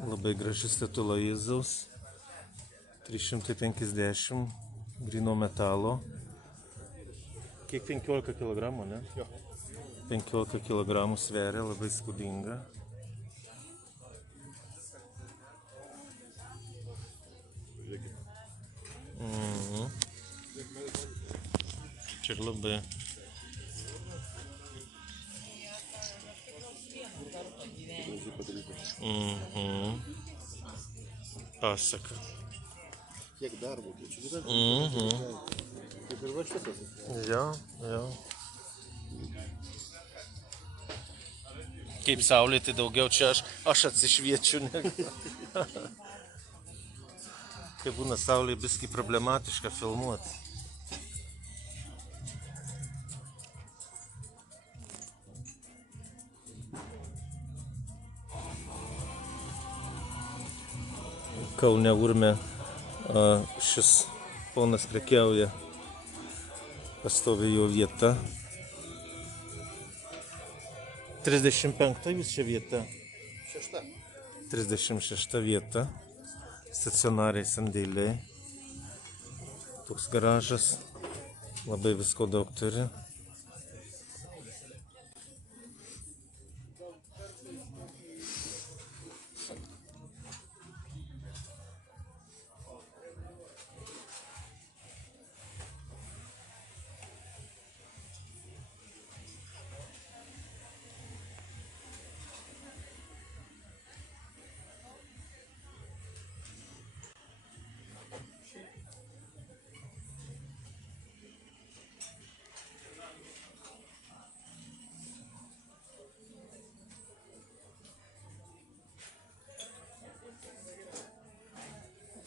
Labai graži statula Jėzaus. 350 gryno metalo. Kiek 15 kg, ne? Jo. 15 kg sveria, labai įspūdinga. Čia ir labai. Pasaka. Kiek darbo, čia visą. Kaip ir va šitas. Jo. Kaip saulė, tai daugiau čia aš atsišviečiu. Kai būna saulė, biskį problematiška filmuoti. Kaune Urme šis ponas prekiauja, pastovi jo vieta. 35 jūs čia vieta? 36 vieta. Stacionariai sandėliai. Toks garažas. Labai visko daug turi.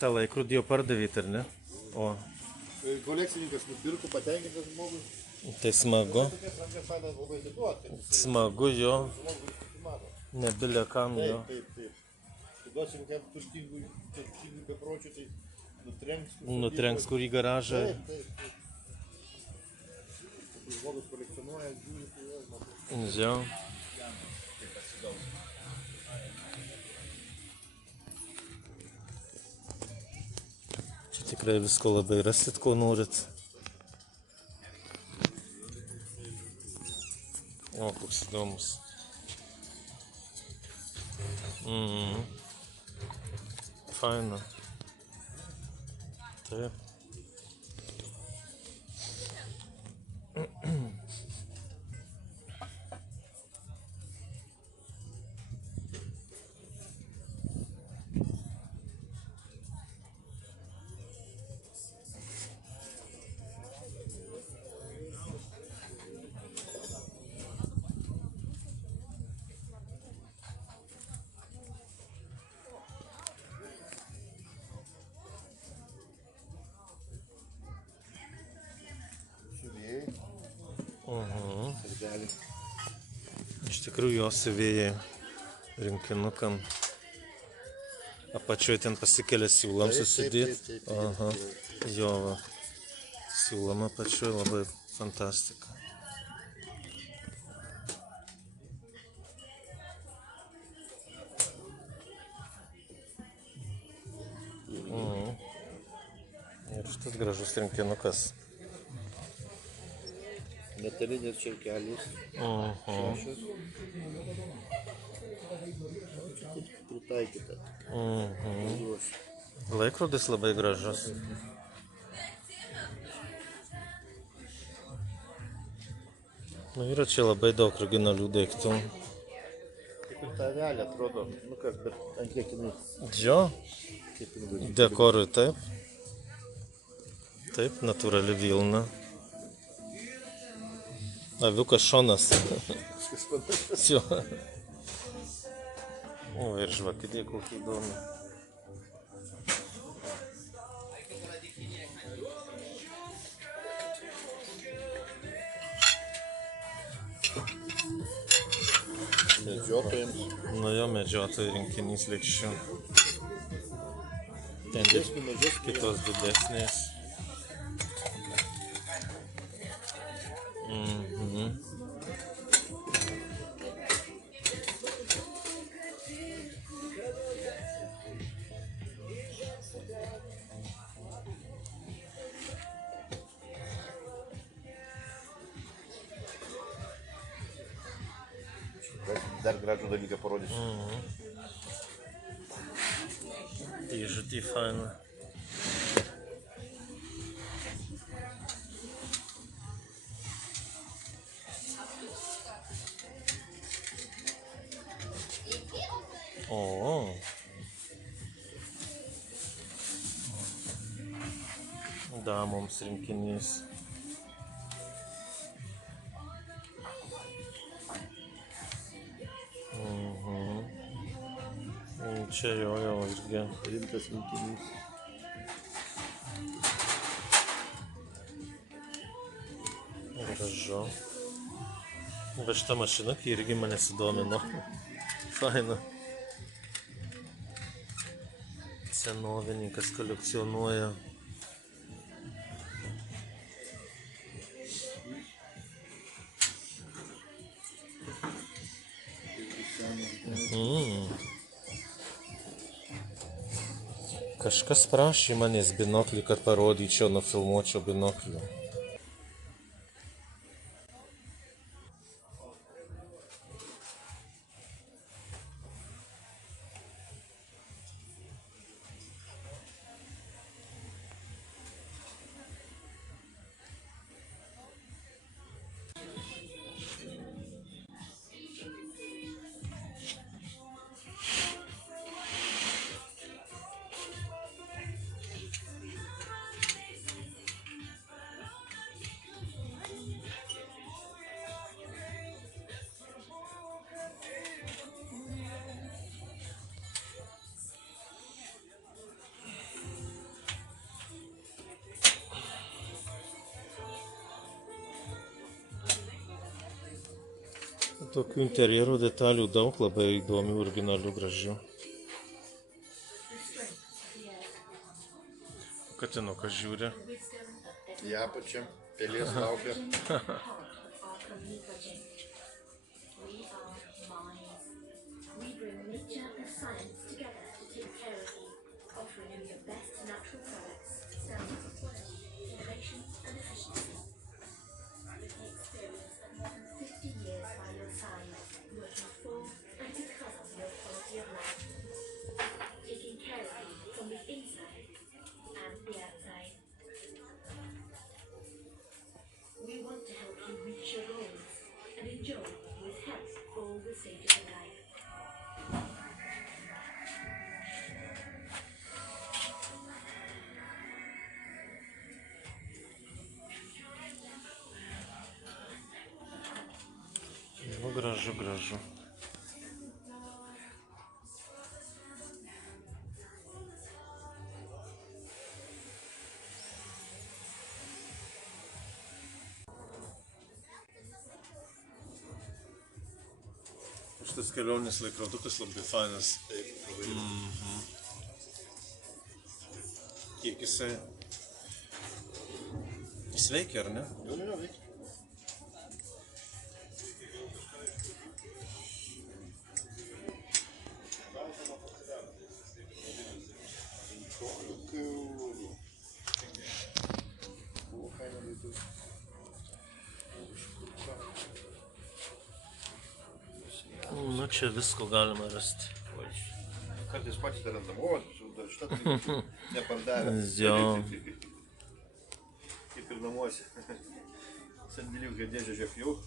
tą laikrodį jau pardavėt, ar ne? O. Kolekcininkas nupirko, patenkintas žmogui. Tai smagu. Smagu jo. Nebilė kam jo. Taip. Duosim kokiam tuštingui bepročiui, tai nutrenks. Nutrenks kur į garažą. Taip. Žmogus kolekcionuoja, žiūri. Jo. Čia tikrai visko labai rasit, ko norit. O, koks įdomus. Faina. Taip. Iš tikrųjų jo siuvėjai rinkinukam. Apačioje ten pasikelia siūlam susidėti. Aha, jo va. Siūlam apačioje labai fantastika. Ir šitas gražus rinkinukas. Metalinės čirkelės. Šešios. Pritaikyta. Laikrodis labai gražus. Nu, yra čia labai daug originalių daiktų. Kaip ir ta avelė atrodo, nu kas, bet ant kiek jinai. Jo, dekorui taip. Taip, natūrali vilna. Aviukas šonas. Jo. O, ir žvakidė kokį įdomi. Medžiotojams. Nu jo, medžiotojų rinkinys lėkščių. Ten kitos didesnės. dar gražų dalyką parodysiu. Dėžutė faina. O. Damoms rinkinys. Čia jo irgi. Rimtas rinkinys. Gražu. Bet šita mašina irgi mane sudomino. Faina. Senovininkas kolekcionuoja. Kažkas prašė manęs binoklį, kad parodyčiau, nufilmuočiau binoklį. Tokių interjerų detalių daug, labai įdomių, originalių, gražių. Katinukas žiūri. Į apačią, pelės laukia. Nu, gražu, gražu. Šitas kelionės laikrodukas labai fainas. Taip, labai. Kiek jisai veikia, ar ne? Jo, veikia. Nu, čia visko galima rasti. Kartais patys dar randam, o, šitą tai nepardavę. Jo. Kaip ir namuose. Sandėliukai dėžė žiūrėk jau.